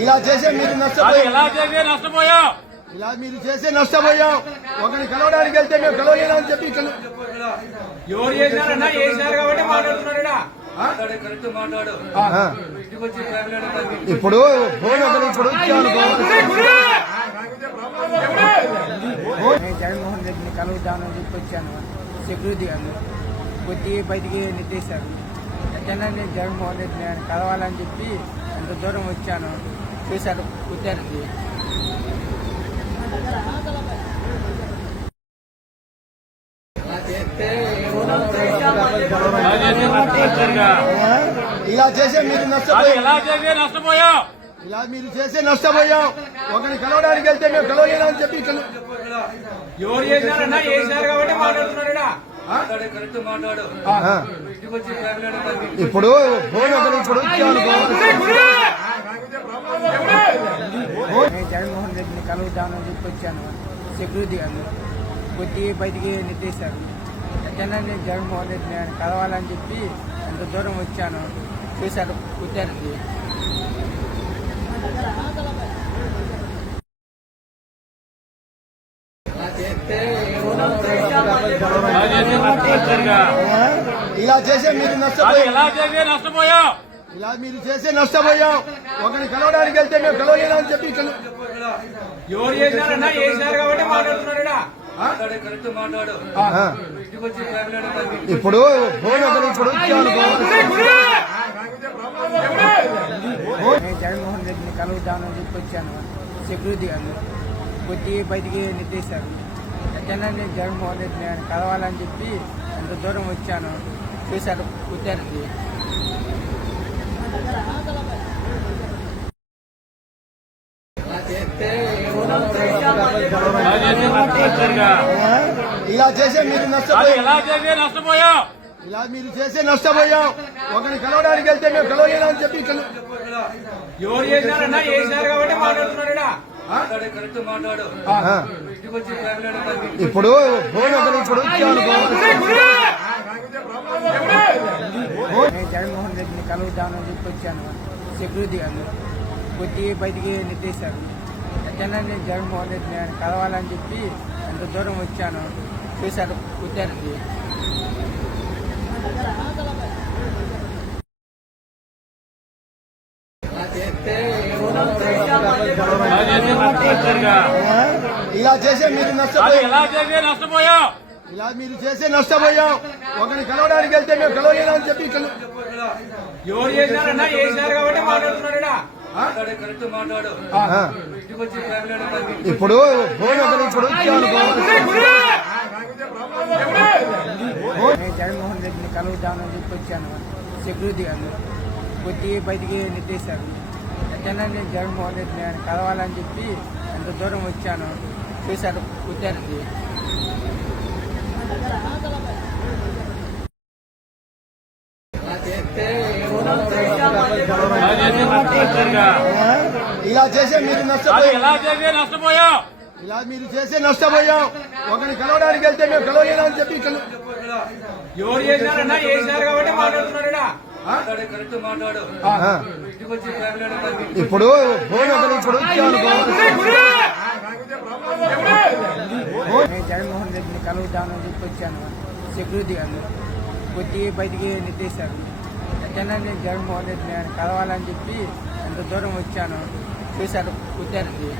ఇలా చేసే మీరు నష్టపోయాం. ఇలా మీరు చేసే నష్టపోయాం. ఒకరిని కలవడానికి వెళ్తే మేము కలవలేనా అని చెప్పి ఎవరు చేసినారన్నా చేసినారు కాబట్టి మాట్లాడుతున్నాడు. ఇప్పుడు ఫోన్ ఒకరు ఇప్పుడు జగన్మోహన్ రెడ్డిని కలుగుతానని చెప్పి వచ్చాను. సెక్యూరిటీ గారు కొద్దిగా బయటికి నెట్టేశారు. వెంటనే నేను జగన్మోహన్ రెడ్డిని ఆయన కలవాలని చెప్పి అంత దూరం వచ్చాను. చూశారు కుట్టారండి. ఇలా చేసే మీరు నష్టపోయాం. ఇలా మీరు చేసే నష్టపోయాం. ఒకరిని కలవడానికి వెళ్తే మేము కలవలేనా అని చెప్పి ఎవరు చేసినారన్నా చేసినారు కాబట్టి మాట్లాడుతున్నాడు. ఇప్పుడు ఫోన్ ఒకరు ఇప్పుడు జగన్మోహన్ రెడ్డిని కలుగుతానని చెప్పి వచ్చాను. సెక్యూరిటీ గారు కొద్దిగా బయటికి నెట్టేశారు. వెంటనే నేను జగన్మోహన్ రెడ్డిని ఆయన కలవాలని చెప్పి అంత దూరం వచ్చాను. చూశారు కుట్టారండి. ఇలా చేసే మీరు నష్టపోయాం. ఇలా మీరు చేసే నష్టపోయాం. ఒకరిని కలవడానికి వెళ్తే మేము కలవలేనా అని చెప్పి ఎవరు చేసినారన్నా చేసినారు కాబట్టి మాట్లాడుతున్నాడు. ఇప్పుడు ఫోన్ ఒకరు ఇప్పుడు జగన్మోహన్ రెడ్డిని కలుగుతానని చెప్పి వచ్చాను. సెక్యూరిటీ గారు కొద్దిగా బయటికి నెట్టేశారు. వెంటనే నేను జగన్మోహన్ రెడ్డిని ఆయన కలవాలని చెప్పి అంత దూరం వచ్చాను. చూశారు కుట్టారండి. ఇలా చేసే మీరు నష్టపోయాం. ఇలా మీరు చేసే నష్టపోయాం. ఒకరిని కలవడానికి వెళ్తే మేము కలవలేనా అని చెప్పి ఎవరు చేసినారన్నా చేసినారు కాబట్టి మాట్లాడుతున్నాడు. ఇప్పుడు ఫోన్ ఒకరు ఇప్పుడు జగన్మోహన్ రెడ్డిని కలుగుతానని చెప్పి వచ్చాను. సెక్యూరిటీ గారు కొద్దిగా బయటికి నెట్టేశారు. వెంటనే నేను జగన్మోహన్ రెడ్డిని ఆయన కలవాలని చెప్పి అంత దూరం వచ్చాను. చూశారు కుట్టారండి. ఇలా చేసే మీరు నష్టపోయాం. ఇలా మీరు చేసే నష్టపోయాం. ఒకరిని కలవడానికి వెళ్తే మేము కలవలేనా అని చెప్పి ఎవరు చేసినారన్నా చేసినారు కాబట్టి మాట్లాడుతున్నాడు. ఇప్పుడు ఫోన్ ఒకరు ఇప్పుడు జగన్మోహన్ రెడ్డిని కలుగుతానని చెప్పి వచ్చాను. సెక్యూరిటీ గారు కొద్దిగా బయటికి నెట్టేశారు. వెంటనే నేను జగన్మోహన్ రెడ్డిని ఆయన కలవాలని చెప్పి అంత దూరం వచ్చాను. చూశారు కుట్టారండి. ఇలా చేసే మీరు నష్టపోయాం. ఇలా మీరు చేసే నష్టపోయాం. ఒకరిని కలవడానికి వెళ్తే మేము కలవలేనా అని చెప్పి ఎవరు చేసినారన్నా చేసినారు కాబట్టి మాట్లాడుతున్నాడు. ఇప్పుడు ఫోన్ ఒకరు ఇప్పుడు జగన్మోహన్ రెడ్డిని కలుగుతానని చెప్పి వచ్చాను. సెక్యూరిటీ గారు కొద్దిగా బయటికి నెట్టేశారు. వెంటనే నేను జగన్మోహన్ రెడ్డిని ఆయన కలవాలని చెప్పి అంత దూరం వచ్చాను. చూశారు కుట్టారండి.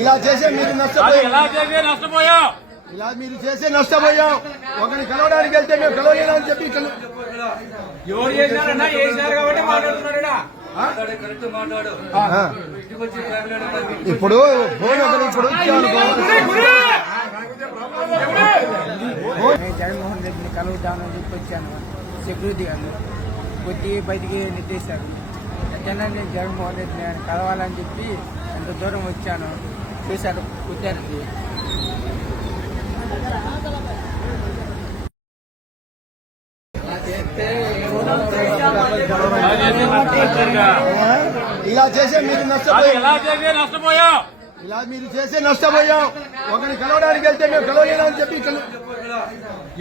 ఇలా చేసే మీరు నష్టపోయాం. ఇలా మీరు చేసే నష్టపోయాం. ఒకరిని కలవడానికి వెళ్తే మేము కలవలేనా అని చెప్పి ఎవరు చేసినారన్నా చేసినారు కాబట్టి మాట్లాడుతున్నాడు. ఇప్పుడు ఫోన్ ఒకరు ఇప్పుడు జగన్మోహన్ రెడ్డిని కలుగుతానని చెప్పి వచ్చాను. సెక్యూరిటీ గారు కొద్దిగా బయటికి నెట్టేశారు. వెంటనే నేను జగన్మోహన్ రెడ్డిని ఆయన కలవాలని చెప్పి అంత దూరం వచ్చాను. చూశారు కుట్టారండి. ఇలా చేసే మీరు అది నష్టపోయాం. ఎలా చేసి నష్టపోయాం? ఇలా మీరు చేసే నష్టపోయాం. ఒకరిని కలవడానికి వెళ్తే మేము కలవలేదని చెప్పి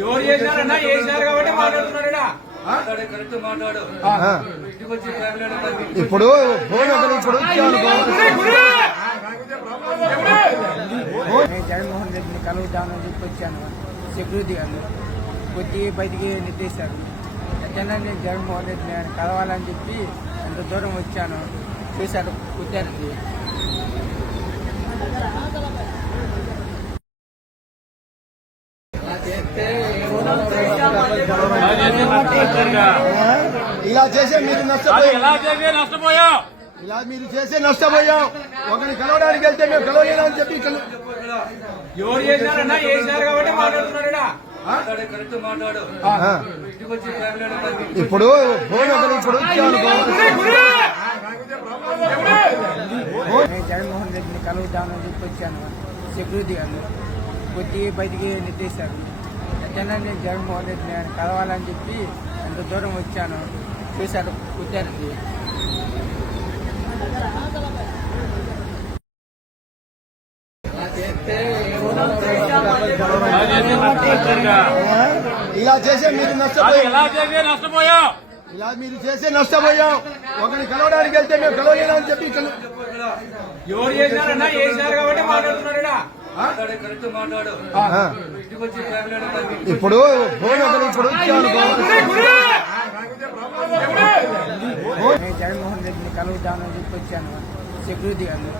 ఎవరు చేసినారన్నా చేసినారు కాబట్టి మాట్లాడుతున్నాడు ఈడ. ఆ. ఇప్పుడు ఫోన్ ఒకరు ఇప్పుడు ఇచ్చాను. నేను జగన్మోహన్ రెడ్డిని కలుగుతానని చెప్పి వచ్చాను. సెక్యూరిటీ గారు కొద్ది బయటికి నెట్టేశారు. వెంటనే నేను జగన్మోహన్ రెడ్డిని ఆయన కలవాలని చెప్పి అంత దూరం వచ్చాను. చూశారు కుట్టారండి. ఇలా చేసే మీరు అది నష్టపోయాం. ఎలా చేసి నష్టపోయాం? ఇలా మీరు చేసే నష్టపోయాం. ఒకరిని కలవడానికి వెళ్తే మేము కలవలేదని చెప్పి ఎవరు చేసినారన్నా చేసినారు కాబట్టి మాట్లాడుతున్నాడు ఈడ. ఆ. ఇప్పుడు ఫోన్ ఒకరు ఇప్పుడు ఇచ్చాను. నేను జగన్మోహన్ రెడ్డిని కలుగుతానని చెప్పి వచ్చాను. సెక్యూరిటీ గారు కొద్ది బయటికి నెట్టేశారు. వెంటనే నేను జగన్మోహన్ రెడ్డిని ఆయన కలవాలని చెప్పి అంత దూరం వచ్చాను. చూశారు కుట్టారండి. ఇలా చేసే మీరు అది నష్టపోయాం. ఎలా చేసి నష్టపోయాం? ఇలా మీరు చేసే నష్టపోయాం. ఒకరిని కలవడానికి వెళ్తే మేము కలవలేదని చెప్పి ఎవరు చేసినారన్నా చేసినారు కాబట్టి మాట్లాడుతున్నాడు ఈడ. ఆ. ఇప్పుడు ఫోన్ ఒకరు ఇప్పుడు ఇచ్చాను. నేను జగన్మోహన్ రెడ్డిని కలుగుతానని చెప్పి వచ్చాను. సెక్యూరిటీ గారు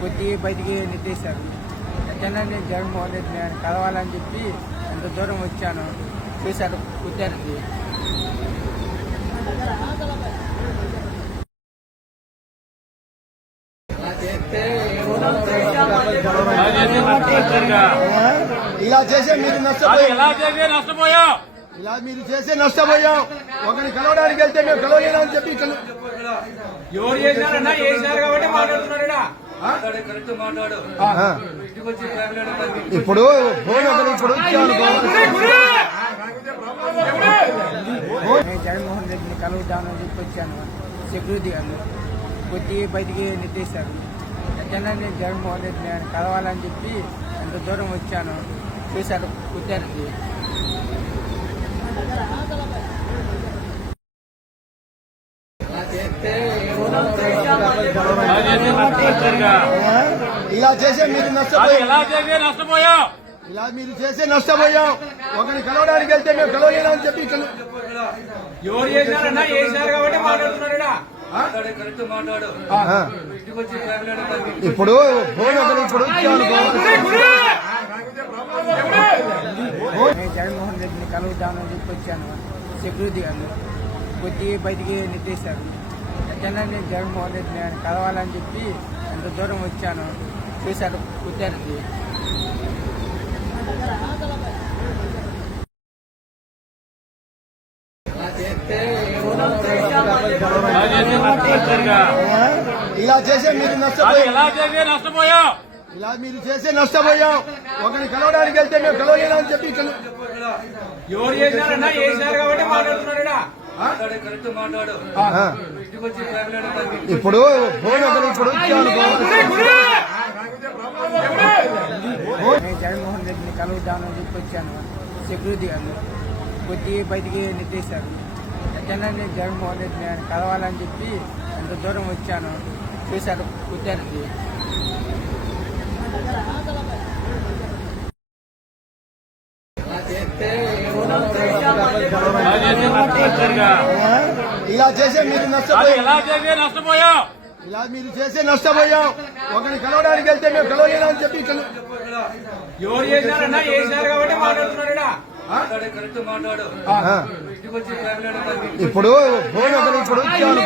కొద్ది బయటికి నెట్టేశారు. వెంటనే నేను జగన్మోహన్ రెడ్డిని ఆయన కలవాలని చెప్పి అంత దూరం వచ్చాను. చూశారు కుట్టారండి. ఇలా చేసే మీరు అది నష్టపోయాం. ఎలా చేసి నష్టపోయాం? ఇలా మీరు చేసే నష్టపోయాం. ఒకరిని కలవడానికి వెళ్తే మేము కలవలేదని చెప్పి ఎవరు చేసినారన్నా చేసినారు కాబట్టి మాట్లాడుతున్నాడు ఈడ. ఆ. ఇప్పుడు ఫోన్ ఒకరు ఇప్పుడు ఇచ్చాను. నేను జగన్మోహన్ రెడ్డిని కలుగుతానని చెప్పి వచ్చాను. సెక్యూరిటీ గారు కొద్ది బయటికి నెట్టేశారు. వెంటనే నేను జగన్మోహన్ రెడ్డిని ఆయన కలవాలని చెప్పి అంత దూరం వచ్చాను. చూశారు కుట్టారండి. ఇలా చేసే మీరు అది నష్టపోయాం. ఎలా చేసి నష్టపోయాం? ఇలా మీరు చేసే నష్టపోయాం. ఒకరిని కలవడానికి వెళ్తే మేము కలవలేదని చెప్పి ఎవరు చేసినారన్నా చేసినారు కాబట్టి మాట్లాడుతున్నాడు ఈడ. ఆ. ఇప్పుడు ఫోన్ ఒకరు ఇప్పుడు ఇచ్చాను. నేను జగన్మోహన్ రెడ్డిని కలుగుతానని చెప్పి వచ్చాను. సెక్యూరిటీ గారు కొద్ది బయటికి నెట్టేశారు. వెంటనే నేను జగన్మోహన్ రెడ్డిని ఆయన కలవాలని చెప్పి అంత దూరం వచ్చాను. చూశారు కుట్టారండి. ఇలా చేసే మీరు అది నష్టపోయాం. ఎలా చేసి నష్టపోయాం? ఇలా మీరు చేసే నష్టపోయాం. ఒకరిని కలవడానికి వెళ్తే మేము కలవలేదని చెప్పి ఎవరు చేసినారన్నా చేసినారు కాబట్టి మాట్లాడుతున్నాడు ఈడ. ఆ. ఇప్పుడు ఫోన్ ఒకరు ఇప్పుడు ఇచ్చాను. నేను జగన్మోహన్ రెడ్డిని కలుగుతానని చెప్పి వచ్చాను. సెక్యూరిటీ గారు కొద్ది బయటికి నెట్టేశారు. వెంటనే నేను జగన్మోహన్ రెడ్డిని ఆయన కలవాలని చెప్పి అంత దూరం వచ్చాను. చూశారు కుట్టారండి. ఇలా చేసే మీరు అది నష్టపోయాం. ఎలా చేసి నష్టపోయాం? ఇలా మీరు చేసే నష్టపోయాం. ఒకరిని కలవడానికి వెళ్తే మేము కలవలేదని చెప్పి ఎవరు చేసినారన్నా చేసినారు కాబట్టి మాట్లాడుతున్నాడు ఈడ. ఆ. ఇప్పుడు ఫోన్ ఒకరు ఇప్పుడు ఇచ్చాను.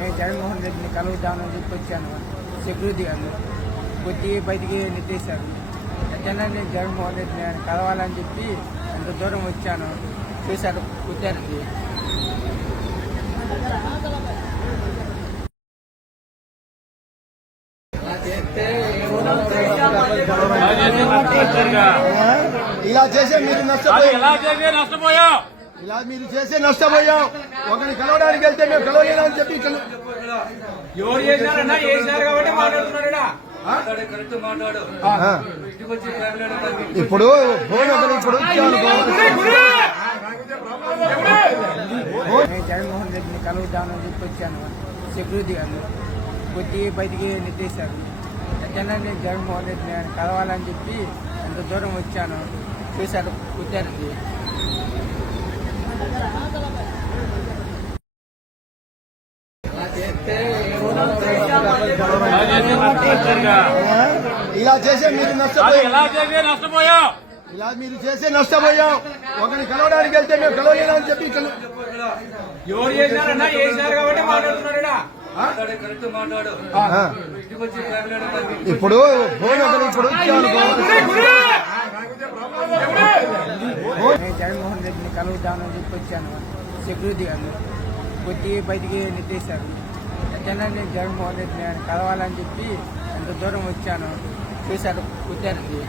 నేను జగన్మోహన్ రెడ్డిని కలుగుతానని చెప్పి వచ్చాను. సెక్యూరిటీ గారు కొద్ది బయటికి నెట్టేశారు. వెంటనే నేను జగన్మోహన్ రెడ్డిని ఆయన కలవాలని చెప్పి అంత దూరం వచ్చాను. చూశారు కుట్టారండి. ఇలా చేసే మీరు అది నష్టపోయాం. ఎలా చేసి నష్టపోయాం? ఇలా మీరు చేసే నష్టపోయాం. ఒకరిని కలవడానికి వెళ్తే మేము కలవలేదని చెప్పి ఎవరు చేసినారన్నా చేసినారు కాబట్టి మాట్లాడుతున్నాడు ఈడ. ఇప్పుడు ఫోన్ ఒకరు ఇప్పుడు ఇచ్చాను. నేను జగన్మోహన్ రెడ్డిని కలుగుతానని చెప్పి వచ్చాను. సెక్యూరిటీ గారు కొద్ది బయటికి నెట్టేశారు. జనాన్ని నేను జగన్మోహన్ రెడ్డిని ఆయన కలవాలని చెప్పి అంత దూరం వచ్చాను. చూశారు కుట్టారండి. ఇలా చేసే మీరు నష్టపోయాం. ఎలా చేసి నష్టపోయాం. ఇలా మీరు చేసే నష్టపోయాం. ఒకరిని కలవడానికి వెళ్తే మేము కలవలేదని చెప్పి ఎవరు చేసినారన్నా చేసినారు కాబట్టి మాట్లాడుతున్నాడు ఈడ. ఇప్పుడు ఫోన్ ఒకరు ఇప్పుడు ఇచ్చాను. నేను జగన్మోహన్ రెడ్డిని కలుగుతానని చెప్పి వచ్చాను. సెక్యూరిటీ గారు కొద్ది బయటికి నెట్టేశారు. జనాన్ని నేను జగన్మోహన్ రెడ్డిని ఆయన కలవాలని చెప్పి అంత దూరం వచ్చాను. చూశారు కుట్టారండి.